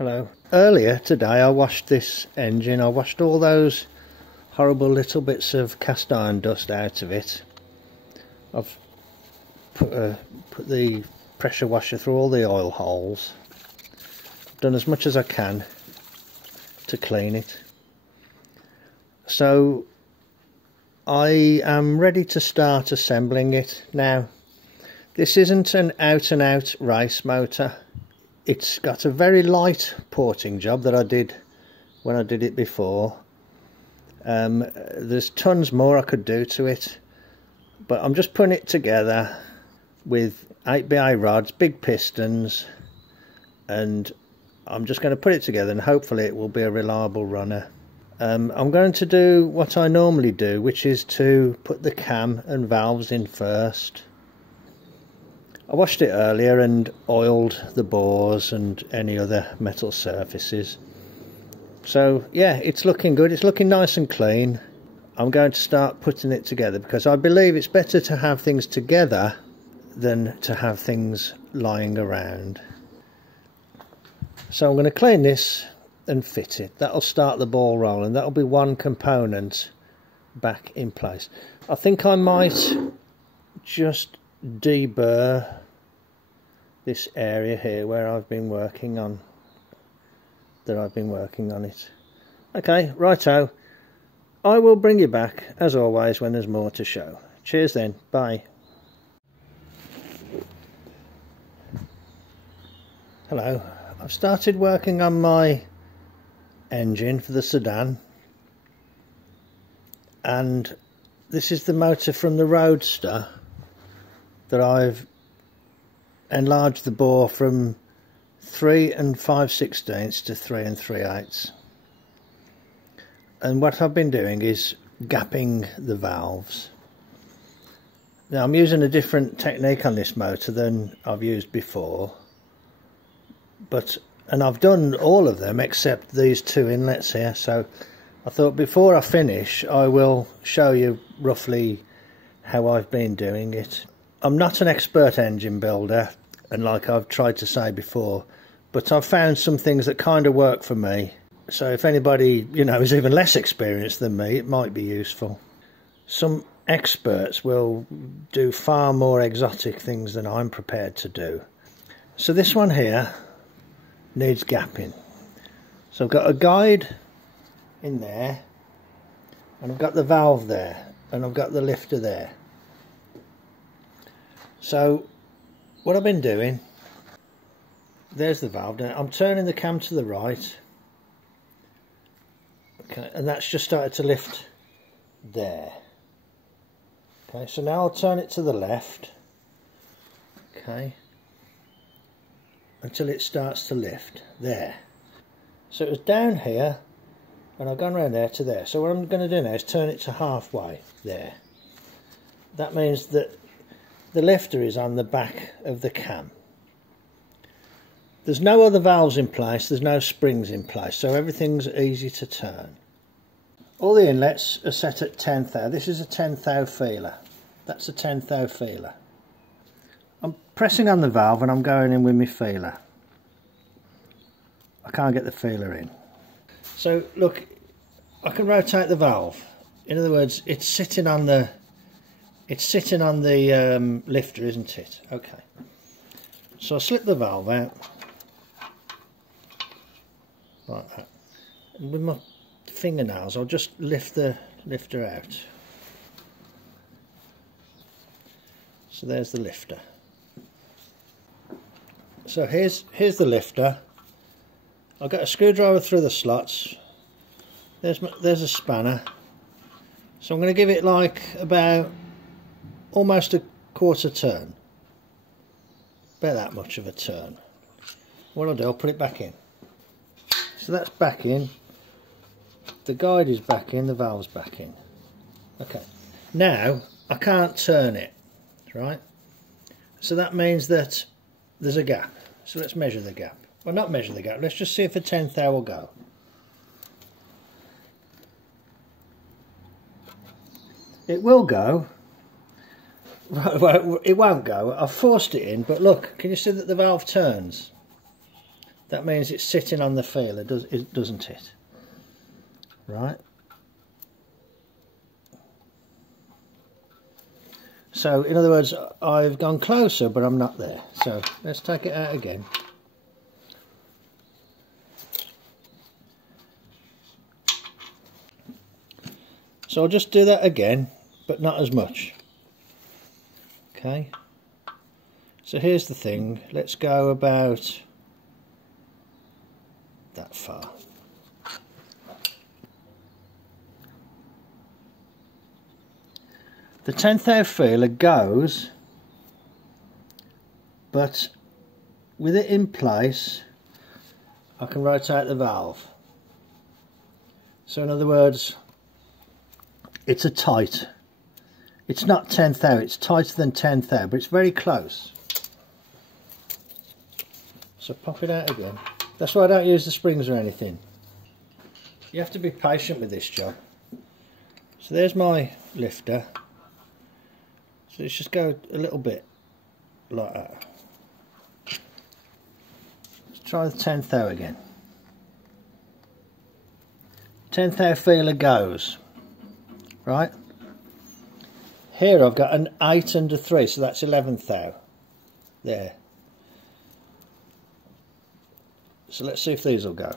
Hello. Earlier today I washed this engine. I washed all those horrible little bits of cast iron dust out of it. I've put the pressure washer through all the oil holes. I've done as much as I can to clean it. So I am ready to start assembling it now. This isn't an out and out race motor. It's got a very light porting job that I did when I did it before. There's tons more I could do to it, but I'm just putting it together with 8BA rods, big pistons, and I'm just going to put it together and hopefully it will be a reliable runner. I'm going to do what I normally do, which is to put the cam and valves in first. I washed it earlier and oiled the bores and any other metal surfaces. So yeah, it's looking good. It's looking nice and clean. I'm going to start putting it together because I believe it's better to have things together than to have things lying around. So I'm going to clean this and fit it. That'll start the ball rolling. That'll be one component back in place. I think I might just deburr this area here where I've been working on it. Okay, righto. I will bring you back as always when there's more to show. Cheers then, bye. Hello, I've started working on my engine for the sedan, and this is the motor from the Roadster that I've enlarged the bore from 3 5/16 to 3 3/8. And what I've been doing is gapping the valves. Now I'm using a different technique on this motor than I've used before, and I've done all of them except these two inlets here, so I thought before I finish I will show you roughly how I've been doing it. I'm not an expert engine builder, and like I've tried to say before, but I've found some things that kind of work for me. So if anybody, is even less experienced than me, it might be useful. Some experts will do far more exotic things than I'm prepared to do. So this one here needs gapping. So I've got a guide in there, and I've got the valve there, and I've got the lifter there. So what I've been doing, there's the valve. Now I'm turning the cam to the right. Okay, and that's just started to lift there. Okay, so now I'll turn it to the left. Okay, until it starts to lift there. So it was down here, and I've gone around there to there. So what I'm going to do now is turn it to halfway there. That means that the lifter is on the back of the cam. There's no other valves in place, there's no springs in place, so everything's easy to turn. All the inlets are set at 10 thou. This is a 10 thou feeler. That's a 10 thou feeler. I'm pressing on the valve and I'm going in with my feeler. I can't get the feeler in. So look, I can rotate the valve. In other words, it's sitting on the lifter, isn't it? Okay. So I slip the valve out like that. And with my fingernails, I'll just lift the lifter out. So there's the lifter. So here's the lifter. I've got a screwdriver through the slots. There's a spanner. So I'm going to give it like about almost a quarter turn. About that much of a turn. What I'll do, I'll put it back in. So that's back in. The guide is back in, the valve's back in. Okay. Now I can't turn it, right? So that means that there's a gap. So let's measure the gap. Well, not measure the gap, let's just see if a 10 thou will go. It will go. Well, it won't go. I've forced it in, but look, can you see that the valve turns? that means it's sitting on the feeler, doesn't it? Right. So in other words, I've gone closer, but I'm not there. So let's take it out again. So I'll just do that again, but not as much. Okay. So here's the thing. Let's go about that far. The 10th thou feeler goes, but with it in place I can rotate the valve. So in other words, it's a tight. It's not 10th thou, it's tighter than 10th thou, but it's very close. So pop it out again. That's why I don't use the springs or anything. You have to be patient with this job. So there's my lifter. So let's just go a little bit like that. Let's try the 10th thou again. 10th thou feeler goes. Right. Here I've got an 8 under 3, so that's 11th thou. There. So let's see if these will go.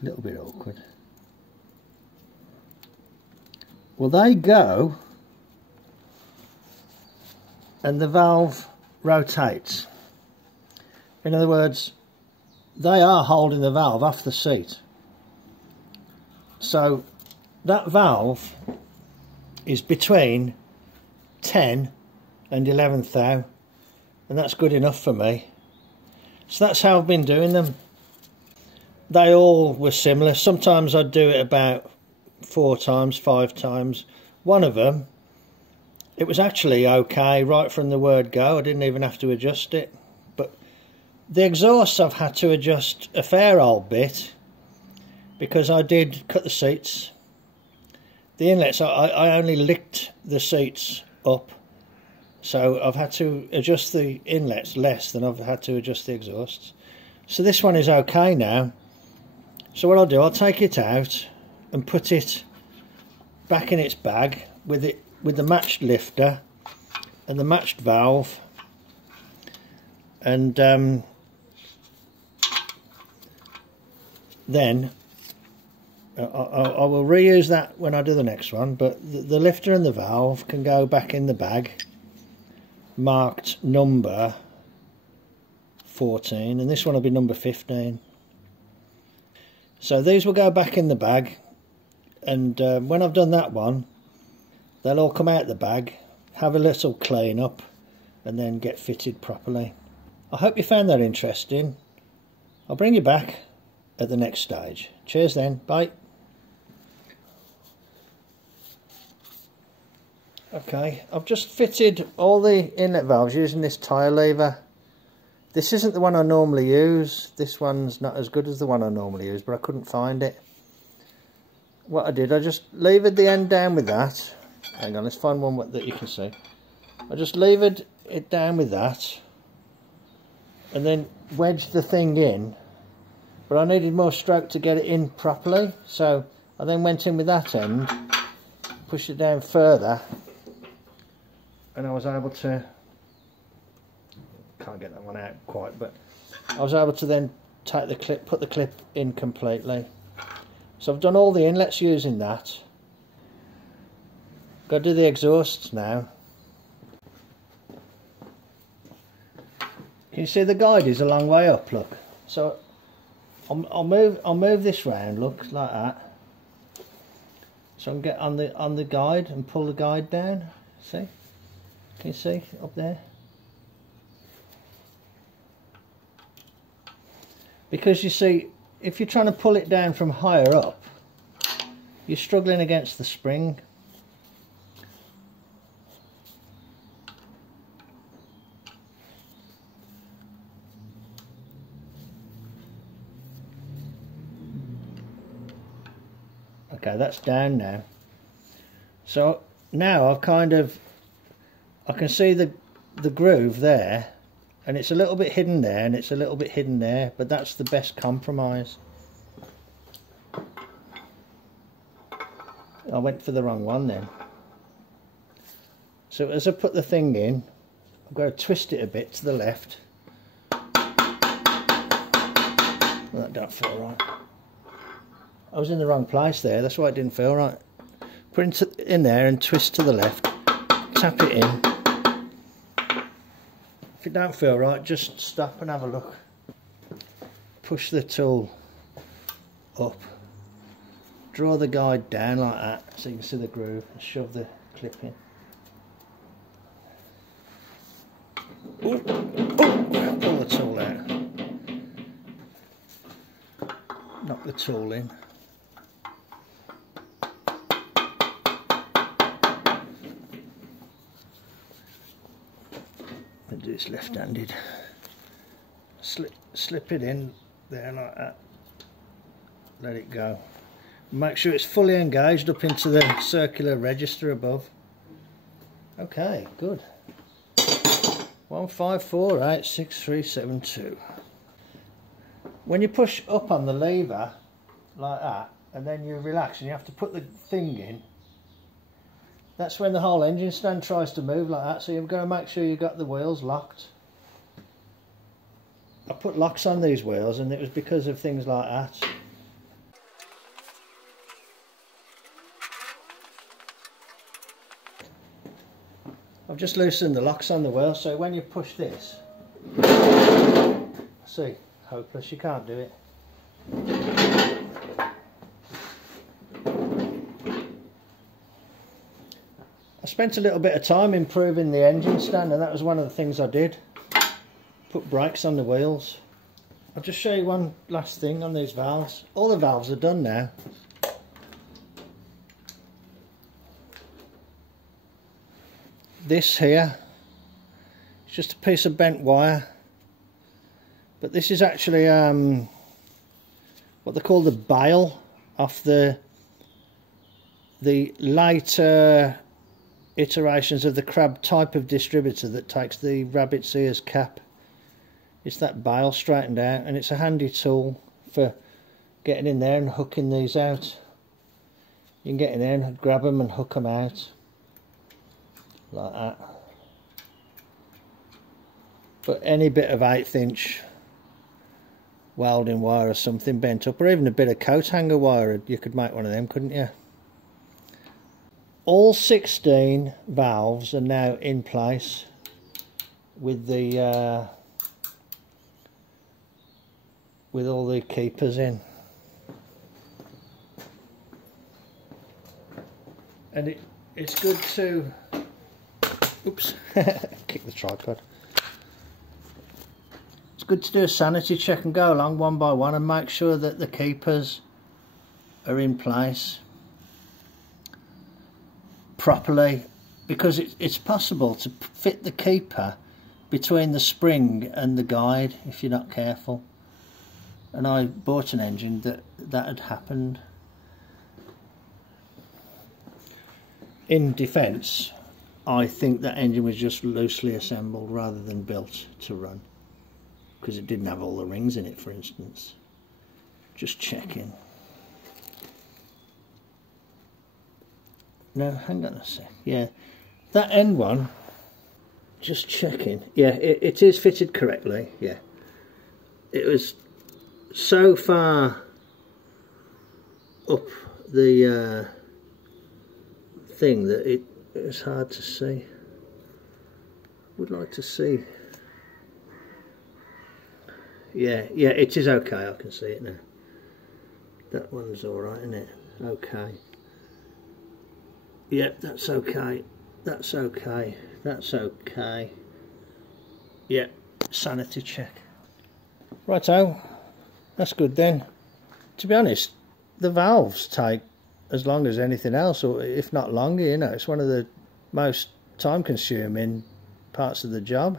A little bit awkward. Well, they go, and the valve rotates. In other words, they are holding the valve off the seat. So that valve is between 10 and 11th thou, and that's good enough for me. So that's how I've been doing them. They all were similar. Sometimes I'd do it about 4 times, 5 times. One of them, it was actually okay right from the word go. I didn't even have to adjust it. But the exhausts I've had to adjust a fair old bit, because I did cut the seats. The inlets, I only licked the seats up, so I've had to adjust the inlets less than I've had to adjust the exhausts. So this one is okay now. So what I'll do, I'll take it out and put it back in its bag with the matched lifter and the matched valve, and then I will reuse that when I do the next one, but the lifter and the valve can go back in the bag marked number 14, and this one will be number 15. So these will go back in the bag, and when I've done that one, they'll all come out the bag, have a little clean up, and then get fitted properly. I hope you found that interesting. I'll bring you back at the next stage. Cheers then, bye. Okay, I've just fitted all the inlet valves using this tyre lever. This isn't the one I normally use. This one's not as good as the one I normally use, but I couldn't find it. What I did, I just levered the end down with that. Hang on, let's find one that you can see. I just levered it down with that, and then wedged the thing in, but I needed more stroke to get it in properly, so I then went in with that end, pushed it down further, and I was able to, can't get that one out quite, but I was able to then take the clip, put the clip in completely. So I've done all the inlets using that. Got to do the exhausts now. Can you see the guide is a long way up? Look. So I'll move this round. Look, like that. So I can get on the guide and pull the guide down. See? Can you see up there? Because you see, if you're trying to pull it down from higher up, you're struggling against the spring. Okay, that's down now. So now I've kind of I can see the groove there, and it's a little bit hidden there and it's a little bit hidden there, but that's the best compromise. I went for the wrong one then. So as I put the thing in, I've got to twist it a bit to the left. Well, that don't feel right. I was in the wrong place there, that's why it didn't feel right. Put it in there and twist to the left, tap it in. If it don't feel right, just stop and have a look. Push the tool up, draw the guide down like that so you can see the groove, and shove the clip in. Ooh, ooh, pull the tool out. Knock the tool in. I'll do this left-handed. Slip it in there like that. Let it go. Make sure it's fully engaged up into the circular register above. Okay, good. 154.86372. When you push up on the lever like that, and then you relax and you have to put the thing in, that's when the whole engine stand tries to move like that, so you've got to make sure you've got the wheels locked. I put locks on these wheels and it was because of things like that. I've just loosened the locks on the wheel, so when you push this, see, hopeless, you can't do it. I spent a little bit of time improving the engine stand, and that was one of the things I did. Put brakes on the wheels. I'll just show you one last thing on these valves. All the valves are done now. This here, it's just a piece of bent wire, but this is actually what they call the bail off the later iterations of the crab type of distributor that takes the rabbit's ears cap. It's that bail straightened out, and it's a handy tool for getting in there and hooking these out. You can get in there and grab them and hook them out like that. But any bit of 1/8 inch welding wire or something bent up, or even a bit of coat hanger wire, you could make one of them, couldn't you? All 16 valves are now in place with the with all the keepers in, and it's good to oops kick the tripod. It's good to do a sanity check and go along one by one and make sure that the keepers are in place properly, because it's possible to fit the keeper between the spring and the guide if you're not careful. And I bought an engine that had happened. In defence, I think that engine was just loosely assembled rather than built to run, because it didn't have all the rings in it, for instance. Just checking. No, hang on a sec. Yeah, that end one, just checking. Yeah, it is fitted correctly. Yeah, it was so far up the thing that it was hard to see. Would like to see. Yeah, it is okay. I can see it now. That one's all right, isn't it? Okay. Yeah, that's okay. That's okay. That's okay. Yeah, sanity check. Righto. That's good then. To be honest, the valves take as long as anything else, or if not longer, you know. It's one of the most time-consuming parts of the job.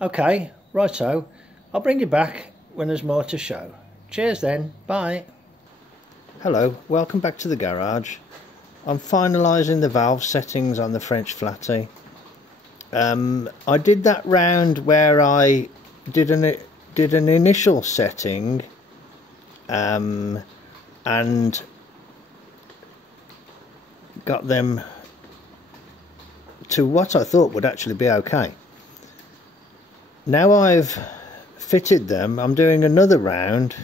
Okay, righto. I'll bring you back when there's more to show. Cheers then. Bye. Hello, welcome back to the garage. I'm finalising the valve settings on the French flatty. I did that round where I did an initial setting, and got them to what I thought would actually be okay. Now I've fitted them, I'm doing another round,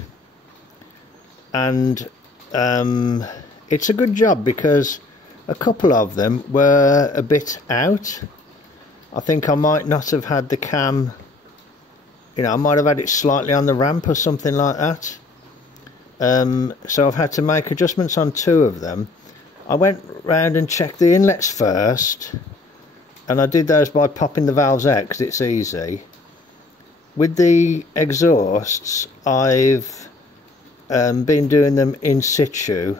and it's a good job because a couple of them were a bit out. I think I might not have had the cam, you know, I might have had it slightly on the ramp or something like that. So I've had to make adjustments on two of them. I went round and checked the inlets first, and I did those by popping the valves out because it's easy. With the exhausts, I've been doing them in situ,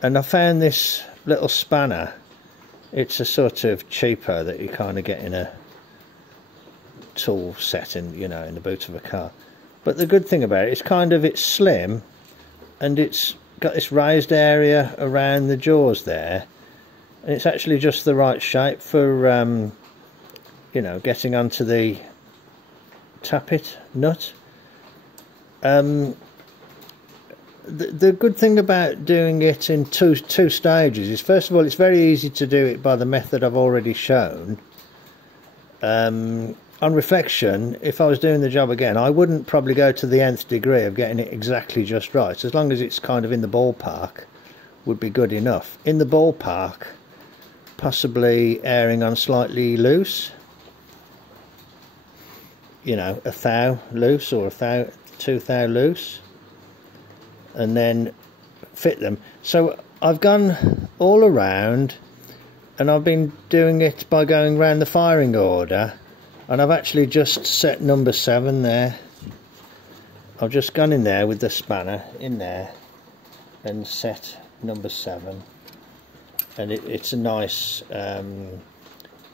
and I found this little spanner. It's a sort of cheaper that you kind of get in a tool set in, you know, in the boot of a car. But the good thing about it, it's slim, and it's got this raised area around the jaws there, and it's actually just the right shape for you know, getting onto the tappet nut. The good thing about doing it in two stages is, first of all, it's very easy to do it by the method I've already shown. On reflection, if I was doing the job again, I wouldn't probably go to the nth degree of getting it exactly just right. As long as it's kind of in the ballpark, would be good enough. In the ballpark, possibly erring on slightly loose, you know, a thou loose or two thou loose, and then fit them. So I've gone all around, and I've been doing it by going round the firing order, and I've actually just set number 7 there. I've just gone in there with the spanner in there and set number 7, and it's a nice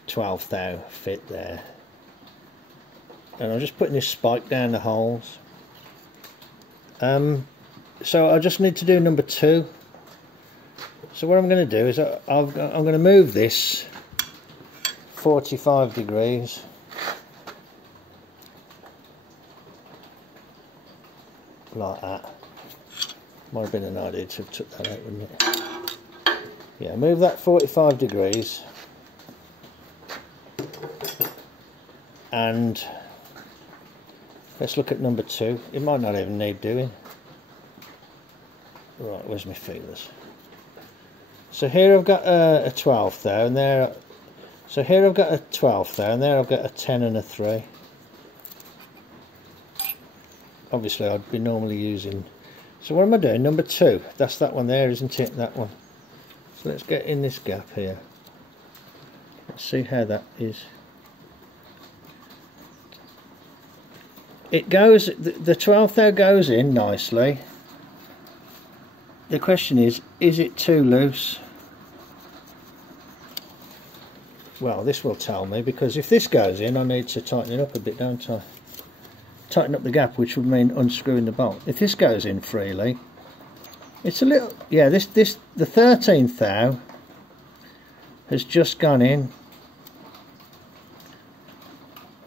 12 thou fit there. And I'm just putting this spike down the holes. So I just need to do number 2. So what I'm going to do is I'm going to move this 45 degrees. Like that. Might have been an idea to have took that out, wouldn't it? Yeah, move that 45 degrees. And let's look at number 2. It might not even need doing. Right, where's my feelers? So here I've got a 12 thou, and there. So here I've got a 12 thou, and there I've got a 10 and a 3. Obviously, I'd be normally using. So what am I doing? Number 2. That's that one there, isn't it? That one. So let's get in this gap here. Let's see how that is. It goes. The 12 thou goes in nicely. The question is it too loose? Well, this will tell me, because if this goes in, I need to tighten it up a bit, don't I? Tighten up the gap, which would mean unscrewing the bolt. If this goes in freely, it's a little, yeah, the 13th thou has just gone in.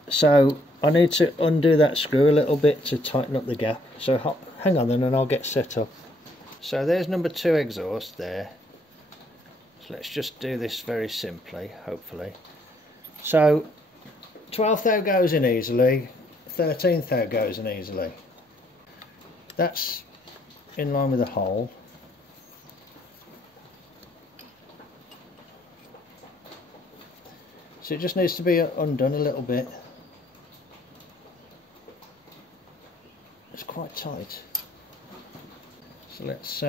So I need to undo that screw a little bit to tighten up the gap. So hang on then, and I'll get set up. So there's number 2 exhaust there. So let's just do this very simply, hopefully. So 12th thou goes in easily, 13th thou goes in easily. That's in line with the hole. So it just needs to be undone a little bit. It's quite tight. So let's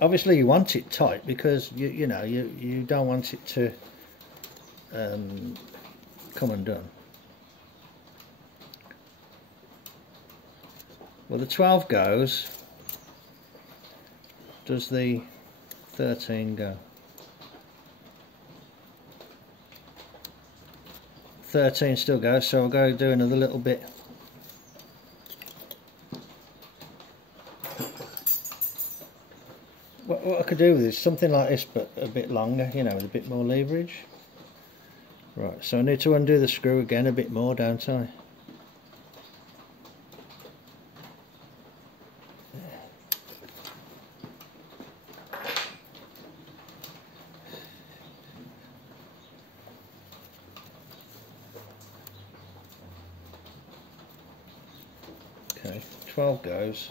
obviously you want it tight, because you know you don't want it to come undone. Well, the 12 goes. Does the 13 go? 13 still goes, so I'll go do another little bit. What I could do with is something like this, but a bit longer, you know, with a bit more leverage. Right, so I need to undo the screw again a bit more, don't I? Okay, 12 goes.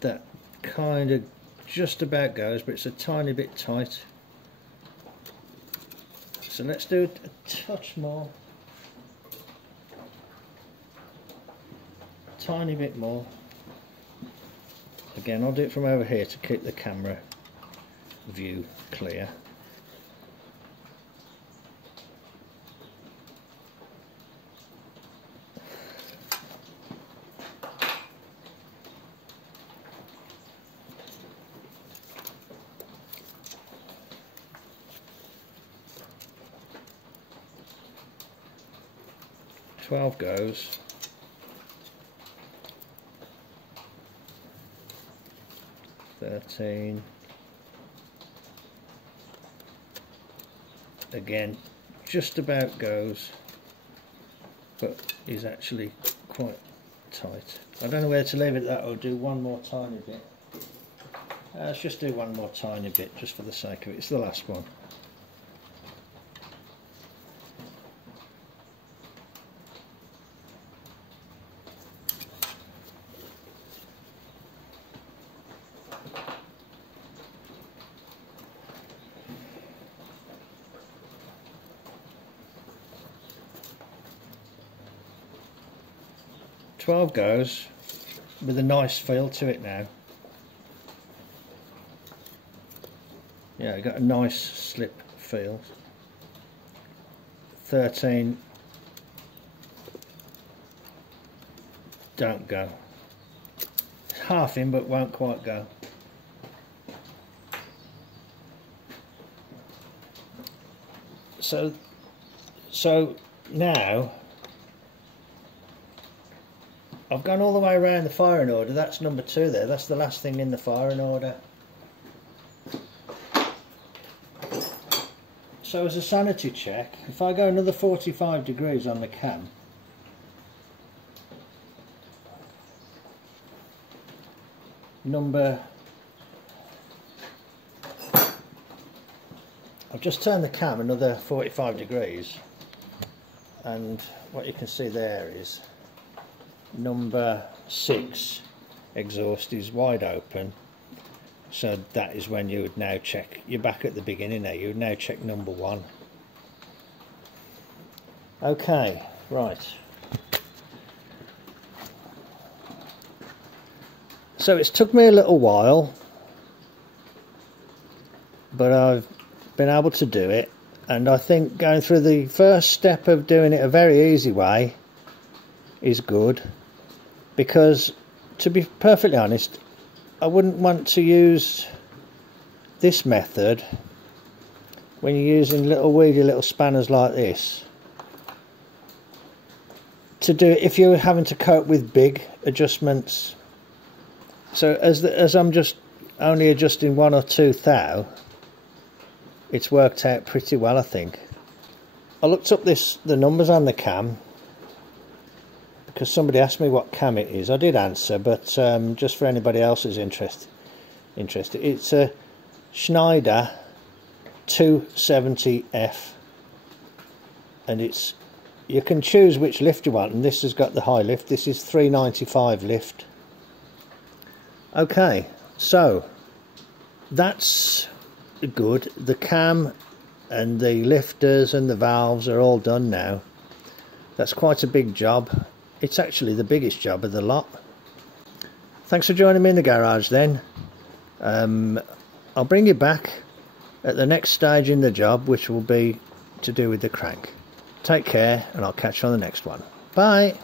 That kind of just about goes, but it's a tiny bit tight. So let's do a touch more. Tiny bit more. Again, I'll do it from over here to keep the camera view clear. Twelve goes. 13. Again, just about goes, but is actually quite tight. I don't know where to leave it. That I'll do one more tiny bit. Let's just do one more tiny bit just for the sake of it. It's the last one. Twelve goes with a nice feel to it now. Yeah, I got a nice slip feel. 13 don't go. It's half in but won't quite go. So now I've gone all the way around the firing order. That's number 2 there. That's the last thing in the firing order. So as a sanity check, if I go another 45 degrees on the cam, I've just turned the cam another 45 degrees, and what you can see there is number 6 exhaust is wide open, so that is when you would now check. You're back at the beginning now. You would now check number 1. Okay, right. So it's took me a little while, but I've been able to do it, and I think going through the first step of doing it a very easy way is good, because to be perfectly honest, I wouldn't want to use this method when you're using little weedy little spanners like this to do it if you're having to cope with big adjustments. So as I'm just only adjusting 1 or 2 thou, it's worked out pretty well, I think. I looked up the numbers on the cam because somebody asked me what cam it is. I did answer, but just for anybody else's interested, it's a Schneider 270F, and you can choose which lift you want, and this has got the high lift. This is 395 lift. Okay, so that's good. The cam and the lifters and the valves are all done now. That's quite a big job. It's actually the biggest job of the lot. Thanks for joining me in the garage then. I'll bring you back at the next stage in the job, which will be to do with the crank. Take care, and I'll catch you on the next one. Bye.